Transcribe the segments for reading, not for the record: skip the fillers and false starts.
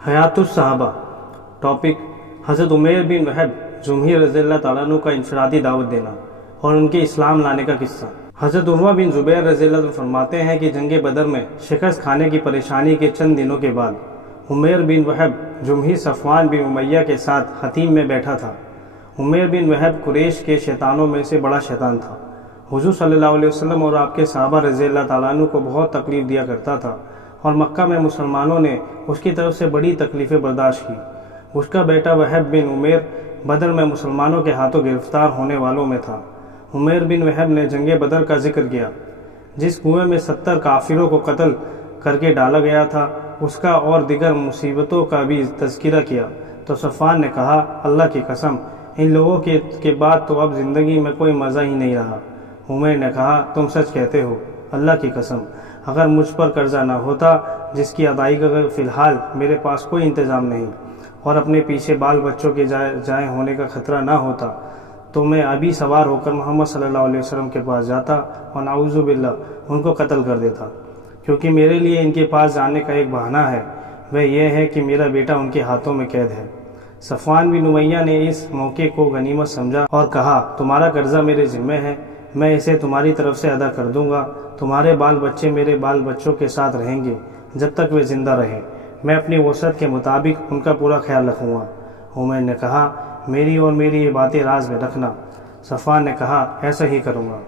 हयातुस्सहाबा। Topic हज़रत उमैर बिन वहब जुमही रज़ियल्लाहु ताला अन्हु का इंफरादी दावत देना और उनके इस्लाम लाने का किस्सा। हज़रत उर्वा बिन ज़ुबैर रज़ियल्लाहु अन्हु फरमाते हैं कि जंग बदर में शिकस्त खाने की परेशानी के चंद दिनों के बाद उमैर बिन वहब जुमही सफ़वान बिन उमैया के साथ हतीम में बैठा था। उमैर बिन वहब कुरैश के शैतानों में से बड़ा शैतान था। हुज़ूर सल्लल्लाहु अलैहि वसल्लम और आपके सहाबा रज़ियल्लाहु ताला अन्हु को बहुत तकलीफ़ दिया करता था और मक्का में मुसलमानों ने उसकी तरफ से बड़ी तकलीफ़ें बर्दाश्त की। उसका बेटा वहब बिन उमैर बदर में मुसलमानों के हाथों गिरफ्तार होने वालों में था। उमैर बिन वहब ने जंग बदर का जिक्र किया, जिस कुएं में 70 काफिरों को कत्ल करके डाला गया था, उसका और दिगर मुसीबतों का भी तज़किरा किया तो सफ़वान ने कहा, अल्लाह की कसम, इन लोगों के बाद तो अब ज़िंदगी में कोई मज़ा ही नहीं रहा। उमैर ने कहा, तुम सच कहते हो, अल्लाह की कसम, अगर मुझ पर कर्जा ना होता जिसकी अदायगी का फ़िलहाल मेरे पास कोई इंतज़ाम नहीं और अपने पीछे बाल बच्चों के जाए होने का ख़तरा ना होता तो मैं अभी सवार होकर मोहम्मद सल्लल्लाहु अलैहि वसल्लम के पास जाता और नाउज़ु बिल्लाह उनको कत्ल कर देता, क्योंकि मेरे लिए इनके पास जाने का एक बहाना है, वह यह है कि मेरा बेटा उनके हाथों में कैद है। सफ़वान बिन उमैया ने इस मौके को गनीमत समझा और कहा, तुम्हारा कर्जा मेरे ज़िम्मे है, मैं इसे तुम्हारी तरफ से अदा कर दूंगा। तुम्हारे बाल बच्चे मेरे बाल बच्चों के साथ रहेंगे जब तक वे ज़िंदा रहें। मैं अपनी वसअत के मुताबिक उनका पूरा ख्याल रखूँगा। उमैर ने कहा, मेरी और मेरी ये बातें राज में रखना। सफ़वान ने कहा, ऐसा ही करूँगा।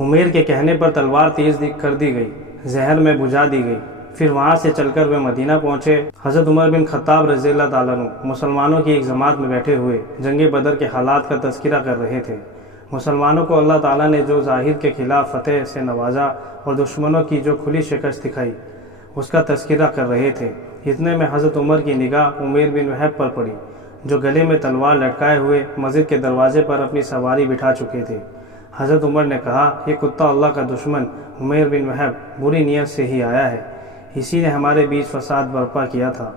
उमैर के कहने पर तलवार तेज़ कर दी गई, जहर में बुझा दी गई। फिर वहाँ से चलकर वे मदीना पहुँचे। हज़रत उमर बिन ख़त्ताब रज़ियल्लाहु ताला अन्हु मुसलमानों की एक जमात में बैठे हुए जंग बदर के हालात का तज़किरा कर रहे थे। मुसलमानों को अल्लाह ताला ने जो ज़ाहिर के ख़िलाफ़ फ़तेह से नवाजा और दुश्मनों की जो खुली शिकस्त दिखाई, उसका तज़किरा कर रहे थे। इतने में हज़रत उमर की निगाह उमैर बिन वहब पर पड़ी, जो गले में तलवार लटकाए हुए मस्जिद के दरवाजे पर अपनी सवारी बिठा चुके थे। हज़रत उमर ने कहा, ये कुत्ता अल्लाह का दुश्मन उमैर बिन वहब बुरी नीयत से ही आया है, इसी ने हमारे बीच फसाद बर्पा किया था।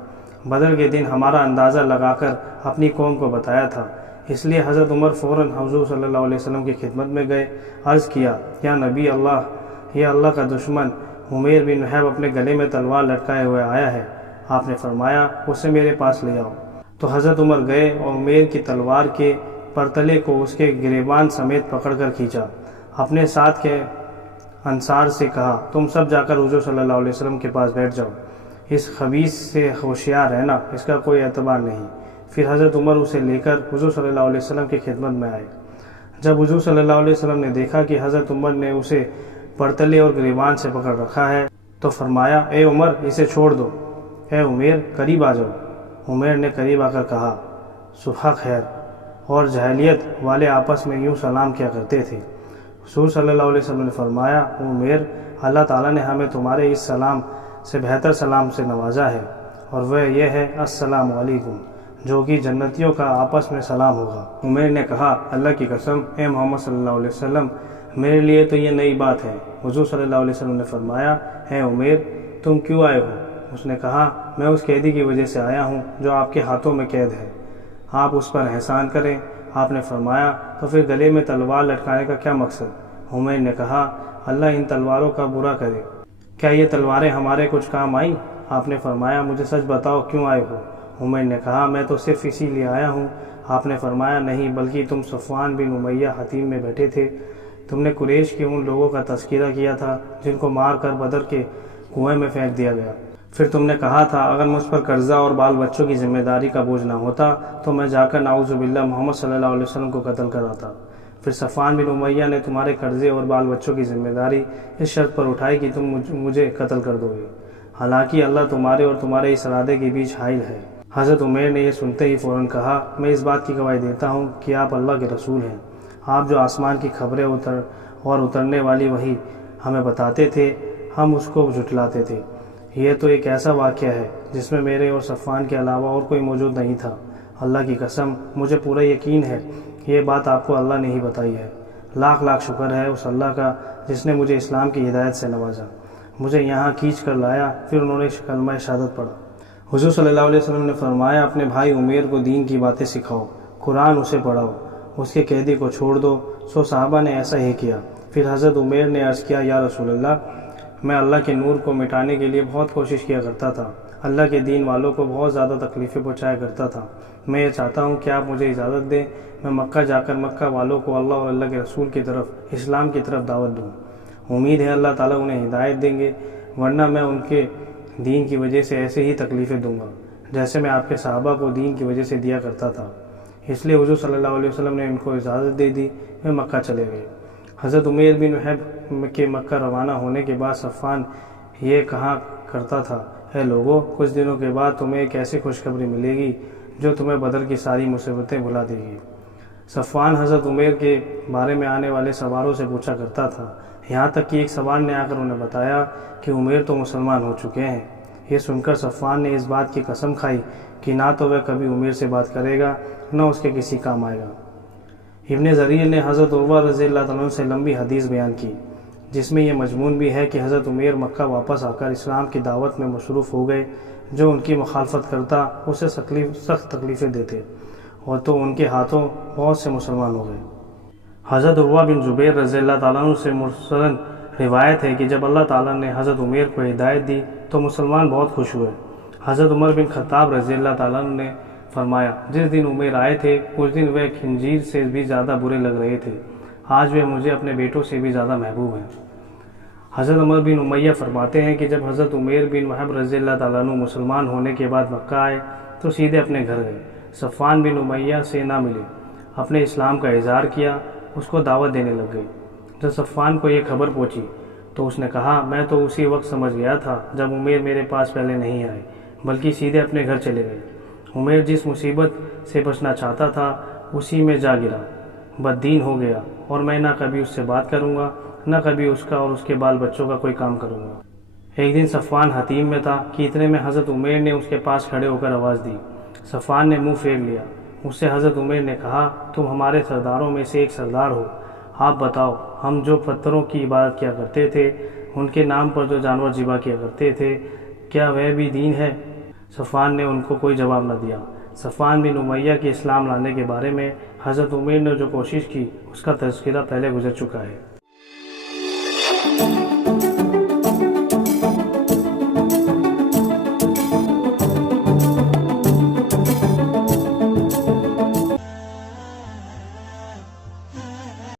बदर के दिन हमारा अंदाज़ा लगाकर अपनी कौम को बताया था। इसलिए हज़रत उमर फ़ौरन हुज़ूर सल्लल्लाहु अलैहि वसल्लम की खिदमत में गए। अर्ज़ किया, या नबी अल्लाह, यह अल्लाह का दुश्मन उमैर बिन वहब अपने गले में तलवार लटकाए हुए आया है। आपने फरमाया, उसे मेरे पास ले आओ। तो हज़रत उमर गए और उमैर की तलवार के परतले को उसके गिरेबान समेत पकड़कर खींचा। अपने साथ के अंसार से कहा, तुम सब जाकर हुज़ूर सल्लल्लाहु अलैहि वसल्लम के पास बैठ जाओ, इस खबीस से होशियार रहना, इसका कोई एतबार नहीं। फिर हज़रत उमर उसे लेकर हुज़ूर सल्लल्लाहु अलैहि वसल्लम की खिदमत में आए। जब हुज़ूर सल्लल्लाहु अलैहि वसल्लम ने देखा कि हज़रत उमर ने उसे परतले और गिरेबान से पकड़ रखा है तो फरमाया, ए उमर, इसे छोड़ दो। ए उमैर, करीब आ जाओ। उमैर ने करीब आकर कहा, सुबह खैर। और जहलियत वाले आपस में यूँ सलाम किया करते थे। हुज़ूर सल्लल्लाहु अलैहि वसल्लम ने फरमाया, उमैर, अल्लाह ताला ने हमें तुम्हारे इस सलाम से बेहतर सलाम से नवाजा है, और वह यह है, अस्सलामु अलैकुम, जो कि जन्नतियों का आपस में सलाम होगा। उमैर ने कहा, अल्लाह की कसम, ए मोहम्मद सल्लल्लाहु अलैहि वसल्लम, मेरे लिए तो ये नई बात है। हुज़ूर सल्लल्लाहु अलैहि वसल्लम ने फरमाया, ए उमैर, तुम क्यों आए हो? उसने कहा, मैं उस कैदी की वजह से आया हूँ जो आपके हाथों में कैद है, आप उस पर एहसान करें। आपने फरमाया, तो फिर गले में तलवार लटकाने का क्या मकसद? उमैर ने कहा, अल्लाह इन तलवारों का बुरा करे, क्या ये तलवारें हमारे कुछ काम आई? आपने फरमाया, मुझे सच बताओ, क्यों आए हो? उमैर ने कहा, मैं तो सिर्फ इसीलिए आया हूँ। आपने फरमाया, नहीं, बल्कि तुम सफ़वान बिन उमैया हतीम में बैठे थे। तुमने कुरैश के उन लोगों का तज़किरा किया था जिनको मार कर बदर के कुएं में फेंक दिया गया। फिर तुमने कहा था, अगर मुझ पर कर्जा और बाल बच्चों की जिम्मेदारी का बोझ ना होता तो मैं जाकर नाउज़ु बिल्लाह मोहम्मद सल्लल्लाहु अलैहि वसल्लम को कत्ल कराता। फिर सफ़वान बिन उमैया ने तुम्हारे कर्जे और बाल बच्चों की जिम्मेदारी इस शर्त पर उठाई कि तुम मुझे कत्ल कर दोगे, हालांकि अल्लाह तुम्हारे और तुम्हारे इस इरादे के बीच हाइल है। हज़रत उमैर ने यह सुनते ही फ़ौरन कहा, मैं इस बात की गवाही देता हूँ कि आप अल्लाह के रसूल हैं। आप जो आसमान की खबरें उतरने वाली वही हमें बताते थे, हम उसको झुठलाते थे। यह तो एक ऐसा वाक़या है जिसमें मेरे और सफ़वान के अलावा और कोई मौजूद नहीं था। अल्लाह की कसम, मुझे पूरा यकीन है कि ये बात आपको अल्लाह ने ही बताई है। लाख लाख शुक्र है उस अल्लाह का जिसने मुझे इस्लाम की हिदायत से नवाजा, मुझे यहाँ खींच कर लाया। फिर उन्होंने कलमा शहादत पढ़ा। हुज़ूर सल्लल्लाहु अलैहि वसल्लम ने फरमाया, अपने भाई उमैर को दीन की बातें सिखाओ, कुरान उसे पढ़ाओ, उसके कैदी को छोड़ दो। सो साहबा ने ऐसा ही किया। फिर हज़रत उमैर ने अर्ज़ किया, या रसूल अल्लाह, मैं अल्लाह के नूर को मिटाने के लिए बहुत कोशिश किया करता था, اللہ کے دین والوں کو بہت زیادہ تکلیفیں پہنچایا کرتا تھا۔ میں یہ چاہتا ہوں کہ آپ مجھے اجازت دیں میں مکہ جا کر مکہ والوں کو اللہ اور اللہ کے رسول کی طرف، اسلام کی طرف دعوت دوں۔ امید ہے اللہ تعالیٰ انہیں ہدایت دیں گے، ورنہ میں ان کے دین کی وجہ سے ایسے ہی تکلیفیں دوں گا جیسے میں آپ کے صحابہ کو دین کی وجہ سے دیا کرتا تھا۔ اس لیے حضور صلی اللہ علیہ وسلم نے ان کو اجازت دے دی، وہ مکہ چلے گئے۔ حضرت عمیر بن وہب کے مکہ روانہ ہونے کے بعد صفوان یہ کہا کرتا تھا، اے لوگو، کچھ دنوں کے بعد تمہیں ایک ایسی خوشخبری ملے گی جو تمہیں بدر کی ساری مصیبتیں بھلا دے گی۔ صفوان حضرت عمیر کے بارے میں آنے والے سواروں سے پوچھا کرتا تھا، یہاں تک کہ ایک سوار نے آ کر انہیں بتایا کہ عمیر تو مسلمان ہو چکے ہیں۔ یہ سن کر صفوان نے اس بات کی قسم کھائی کہ نہ تو وہ کبھی عمیر سے بات کرے گا نہ اس کے کسی کام آئے گا۔ ابن جریر نے حضرت عروہ رضی اللہ عنہ سے لمبی حدیث بیان کی جس میں یہ مضمون بھی ہے کہ حضرت عمیر مکہ واپس آ کر اسلام کی دعوت میں مصروف ہو گئے۔ جو ان کی مخالفت کرتا اسے سخت تکلیفیں دیتے اور تو ان کے ہاتھوں بہت سے مسلمان ہو گئے۔ حضرت عروہ بن زبیر رضی اللہ تعالیٰ عنہ سے مرسلاً روایت ہے کہ جب اللہ تعالیٰ نے حضرت عمیر کو ہدایت دی تو مسلمان بہت خوش ہوئے۔ حضرت عمر بن خطاب رضی اللہ تعالیٰ عنہ نے فرمایا، جس دن عمیر آئے تھے اس دن وہ خنزیر سے بھی زیادہ برے لگ رہے تھے، آج وہ مجھے اپنے بیٹوں سے بھی زیادہ محبوب ہیں۔ حضرت عمر بن امیہ فرماتے ہیں کہ جب حضرت عمیر بن وہب رضی اللہ تعالیٰ عنہ مسلمان ہونے کے بعد مکہ آئے تو سیدھے اپنے گھر گئے، صفوان بن امیہ سے نہ ملے، اپنے اسلام کا اظہار کیا، اس کو دعوت دینے لگ گئے۔ جب صفوان کو یہ خبر پہنچی تو اس نے کہا، میں تو اسی وقت سمجھ گیا تھا جب عمیر میرے پاس پہلے نہیں آئے بلکہ سیدھے اپنے گھر چلے گئے۔ عمیر جس مصیبت سے بچنا چاہتا تھا اسی میں جا گرا، بددین ہو گیا، اور میں نہ کبھی اس سے بات کروں گا نہ کبھی اس کا اور اس کے بال بچوں کا کوئی کام کروں گا۔ ایک دن صفوان حتیم میں تھا کہ اتنے میں حضرت عمیر نے اس کے پاس کھڑے ہو کر آواز دی۔ صفوان نے منہ پھیر لیا۔ اس سے حضرت عمیر نے کہا، تم ہمارے سرداروں میں سے ایک سردار ہو، آپ بتاؤ، ہم جو پتھروں کی عبادت کیا کرتے تھے، ان کے نام پر جو جانور ذبح کیا کرتے تھے، کیا وہ بھی دین ہے؟ صفوان نے ان کو کوئی جواب نہ دیا۔ صفوان بن امیہ کے اسلام لانے کے بارے میں حضرت عمیر نے جو کوشش کی اس کا تذکرہ پہلے گزر چکا ہے۔